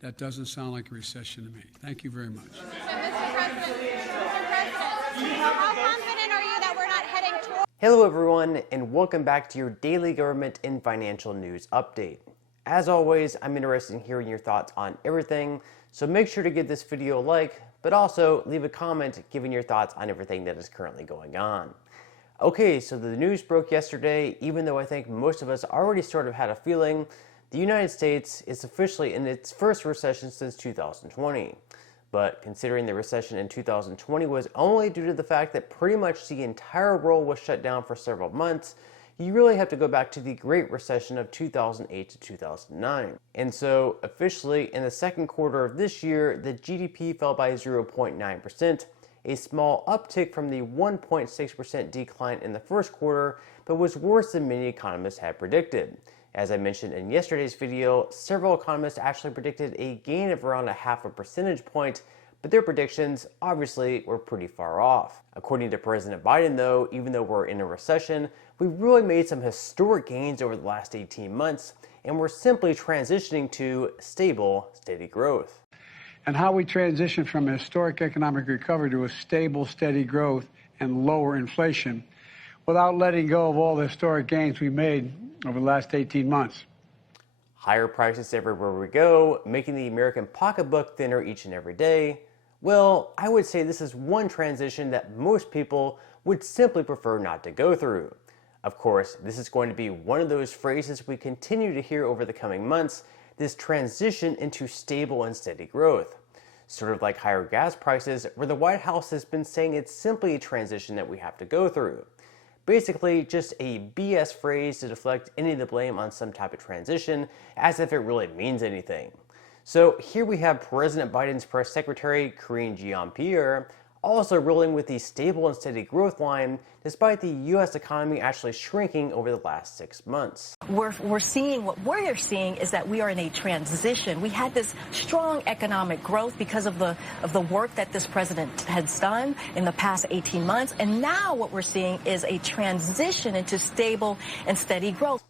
That doesn't sound like a recession to me. Thank you very much. Mr. President, how confident are you that we're not heading toward... Hello everyone, and welcome back to your daily government and financial news update. As always, I'm interested in hearing your thoughts on everything, so make sure to give this video a like, but also leave a comment giving your thoughts on everything that is currently going on. Okay, so the news broke yesterday, even though I think most of us already sort of had a feeling. The United States is officially in its first recession since 2020. But considering the recession in 2020 was only due to the fact that pretty much the entire world was shut down for several months, you really have to go back to the Great Recession of 2008 to 2009. And so, officially, in the second quarter of this year, the GDP fell by 0.9%, a small uptick from the 1.6% decline in the first quarter, but was worse than many economists had predicted. As I mentioned in yesterday's video, several economists actually predicted a gain of around 0.5 percentage point, but their predictions obviously were pretty far off. According to President Biden though, even though we're in a recession, we really made some historic gains over the last 18 months, and we're simply transitioning to stable, steady growth. And how we transition from a historic economic recovery to a stable, steady growth and lower inflation without letting go of all the historic gains we made over the last 18 months. Higher prices everywhere we go, making the American pocketbook thinner each and every day. Well, I would say this is one transition that most people would simply prefer not to go through. Of course, this is going to be one of those phrases we continue to hear over the coming months, this transition into stable and steady growth. Sort of like higher gas prices, where the White House has been saying it's simply a transition that we have to go through. Basically, just a BS phrase to deflect any of the blame on some type of transition, as if it really means anything. So here we have President Biden's press secretary, Karine Jean-Pierre, also rolling with the stable and steady growth line, despite the U.S. economy actually shrinking over the last 6 months. We're seeing, what we're seeing is that we are in a transition. We had this strong economic growth because of the work that this president has done in the past 18 months. And now what we're seeing is a transition into stable and steady growth.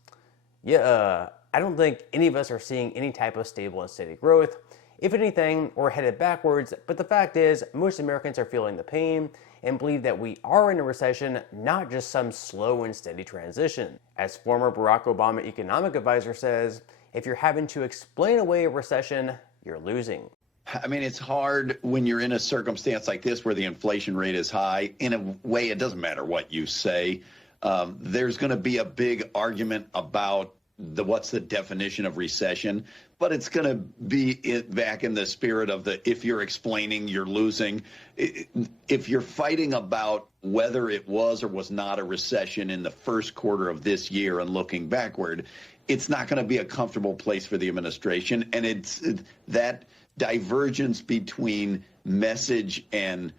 Yeah, I don't think any of us are seeing any type of stable and steady growth. If anything, we're headed backwards, but the fact is, most Americans are feeling the pain and believe that we are in a recession, not just some slow and steady transition. As former Barack Obama economic advisor says, if you're having to explain away a recession, you're losing. I mean, it's hard when you're in a circumstance like this where the inflation rate is high. In a way, it doesn't matter what you say. There's going to be a big argument about what's the definition of recession, but it's going to be back in the spirit of if you're explaining, you're losing. If you're fighting about whether it was or was not a recession in the first quarter of this year and looking backward, it's not going to be a comfortable place for the administration. And it's that divergence between message and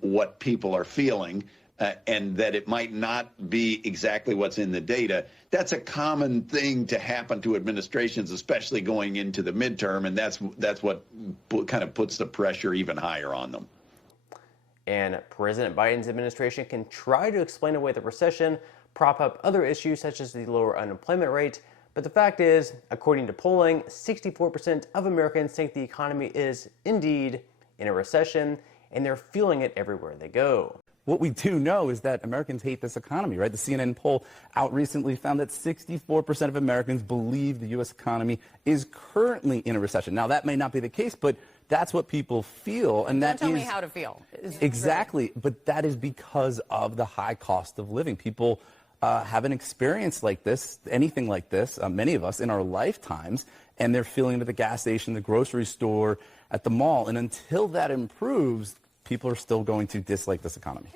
what people are feeling, and that it might not be exactly what's in the data. That's a common thing to happen to administrations, especially going into the midterm, and that's what kind of puts the pressure even higher on them. And President Biden's administration can try to explain away the recession, prop up other issues such as the lower unemployment rate, but the fact is, according to polling, 64% of Americans think the economy is indeed in a recession, and they're feeling it everywhere they go. What we do know is that Americans hate this economy, right? The CNN poll out recently found that 64% of Americans believe the U.S. economy is currently in a recession. Now, that may not be the case, but that's what people feel. And Don't tell me how to feel. Exactly. But that is because of the high cost of living. People haven't experienced like this, anything like this, many of us in our lifetimes, and they're feeling it at the gas station, the grocery store, at the mall. And until that improves, people are still going to dislike this economy.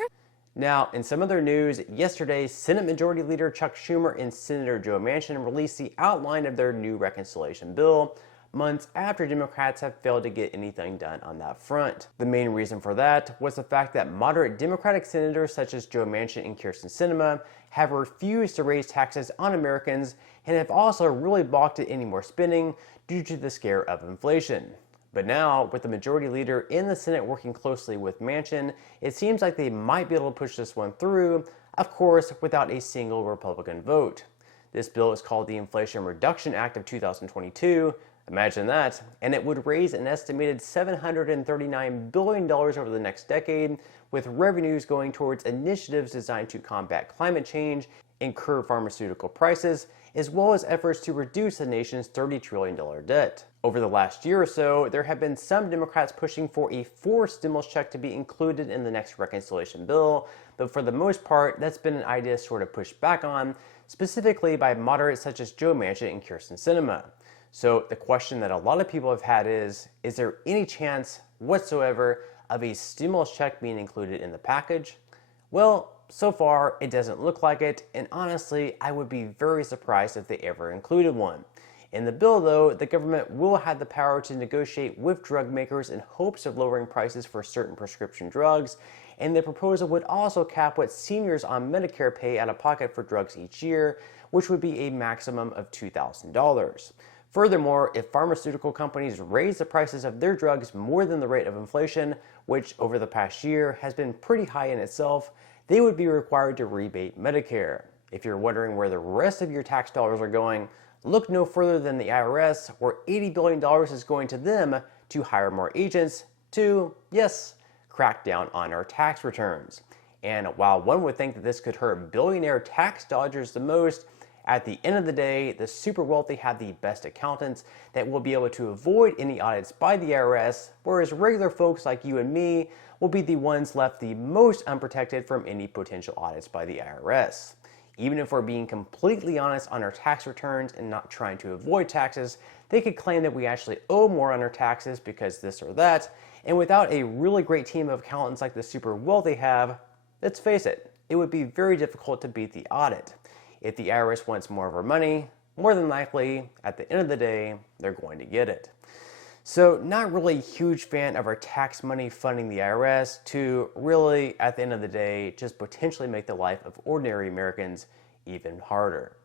Now, in some other news, yesterday, Senate Majority Leader Chuck Schumer and Senator Joe Manchin released the outline of their new reconciliation bill, months after Democrats have failed to get anything done on that front. The main reason for that was the fact that moderate Democratic senators such as Joe Manchin and Kyrsten Sinema have refused to raise taxes on Americans and have also really balked at any more spending due to the scare of inflation. But now, with the majority leader in the Senate working closely with Manchin, it seems like they might be able to push this one through, of course, without a single Republican vote. This bill is called the Inflation Reduction Act of 2022. Imagine that, and it would raise an estimated $739 billion over the next decade, with revenues going towards initiatives designed to combat climate change and curb pharmaceutical prices, as well as efforts to reduce the nation's $30 trillion debt. Over the last year or so, there have been some Democrats pushing for a fourth stimulus check to be included in the next reconciliation bill, but for the most part, that's been an idea sort of pushed back on, specifically by moderates such as Joe Manchin and Kyrsten Sinema. So the question that a lot of people have had is there any chance whatsoever of a stimulus check being included in the package? Well, so far it doesn't look like it, and honestly, I would be very surprised if they ever included one. In the bill, though, the government will have the power to negotiate with drug makers in hopes of lowering prices for certain prescription drugs, and the proposal would also cap what seniors on Medicare pay out of pocket for drugs each year, which would be a maximum of $2,000. Furthermore, if pharmaceutical companies raise the prices of their drugs more than the rate of inflation, which over the past year has been pretty high in itself, they would be required to rebate Medicare. If you're wondering where the rest of your tax dollars are going, look no further than the IRS, where $80 billion is going to them to hire more agents to, yes, crack down on our tax returns. And while one would think that this could hurt billionaire tax dodgers the most, at the end of the day, the super wealthy have the best accountants that will be able to avoid any audits by the IRS, whereas regular folks like you and me will be the ones left the most unprotected from any potential audits by the IRS. Even if we're being completely honest on our tax returns and not trying to avoid taxes, they could claim that we actually owe more on our taxes because this or that, and without a really great team of accountants like the super wealthy have, let's face it, it would be very difficult to beat the audit. If the IRS wants more of our money, more than likely, at the end of the day, they're going to get it. So not really a huge fan of our tax money funding the IRS to really, at the end of the day, just potentially make the life of ordinary Americans even harder.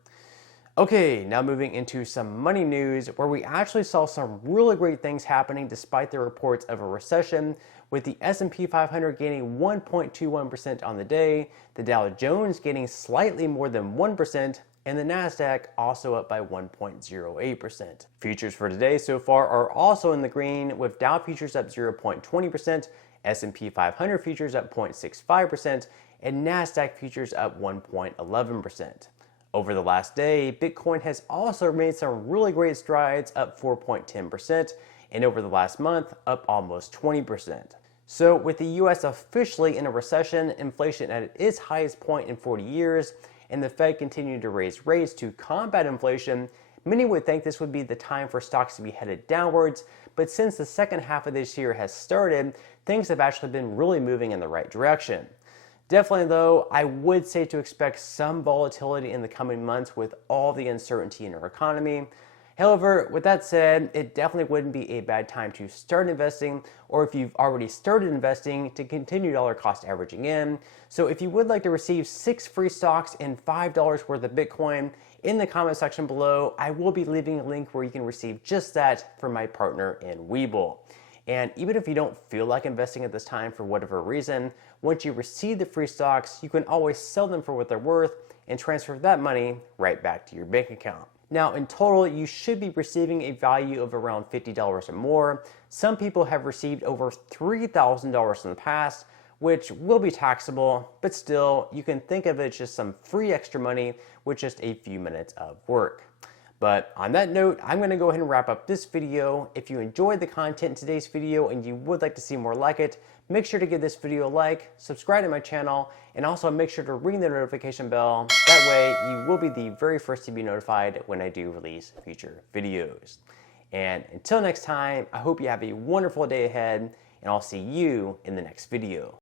Okay, now moving into some money news where we actually saw some really great things happening despite the reports of a recession, with the S&P 500 gaining 1.21% on the day, the Dow Jones gaining slightly more than 1%, and the Nasdaq also up by 1.08%. Futures for today so far are also in the green, with Dow futures up 0.20%, S&P 500 futures up 0.65%, and Nasdaq futures up 1.11%. Over the last day, Bitcoin has also made some really great strides, up 4.10%, and over the last month, up almost 20%. So with the US officially in a recession, inflation at its highest point in 40 years, and the Fed continuing to raise rates to combat inflation, many would think this would be the time for stocks to be headed downwards, but since the second half of this year has started, things have actually been really moving in the right direction. Definitely though, I would say to expect some volatility in the coming months with all the uncertainty in our economy. However, with that said, it definitely wouldn't be a bad time to start investing, or if you've already started investing, to continue dollar cost averaging in. So if you would like to receive 6 free stocks and $5 worth of Bitcoin, in the comment section below, I will be leaving a link where you can receive just that from my partner in Webull. And even if you don't feel like investing at this time for whatever reason, once you receive the free stocks, you can always sell them for what they're worth and transfer that money right back to your bank account. Now, in total, you should be receiving a value of around $50 or more. Some people have received over $3,000 in the past, which will be taxable, but still, you can think of it as just some free extra money with just a few minutes of work. But on that note, I'm going to go ahead and wrap up this video. If you enjoyed the content in today's video and you would like to see more like it, make sure to give this video a like, subscribe to my channel, and also make sure to ring the notification bell. That way you will be the very first to be notified when I do release future videos. And until next time, I hope you have a wonderful day ahead, and I'll see you in the next video.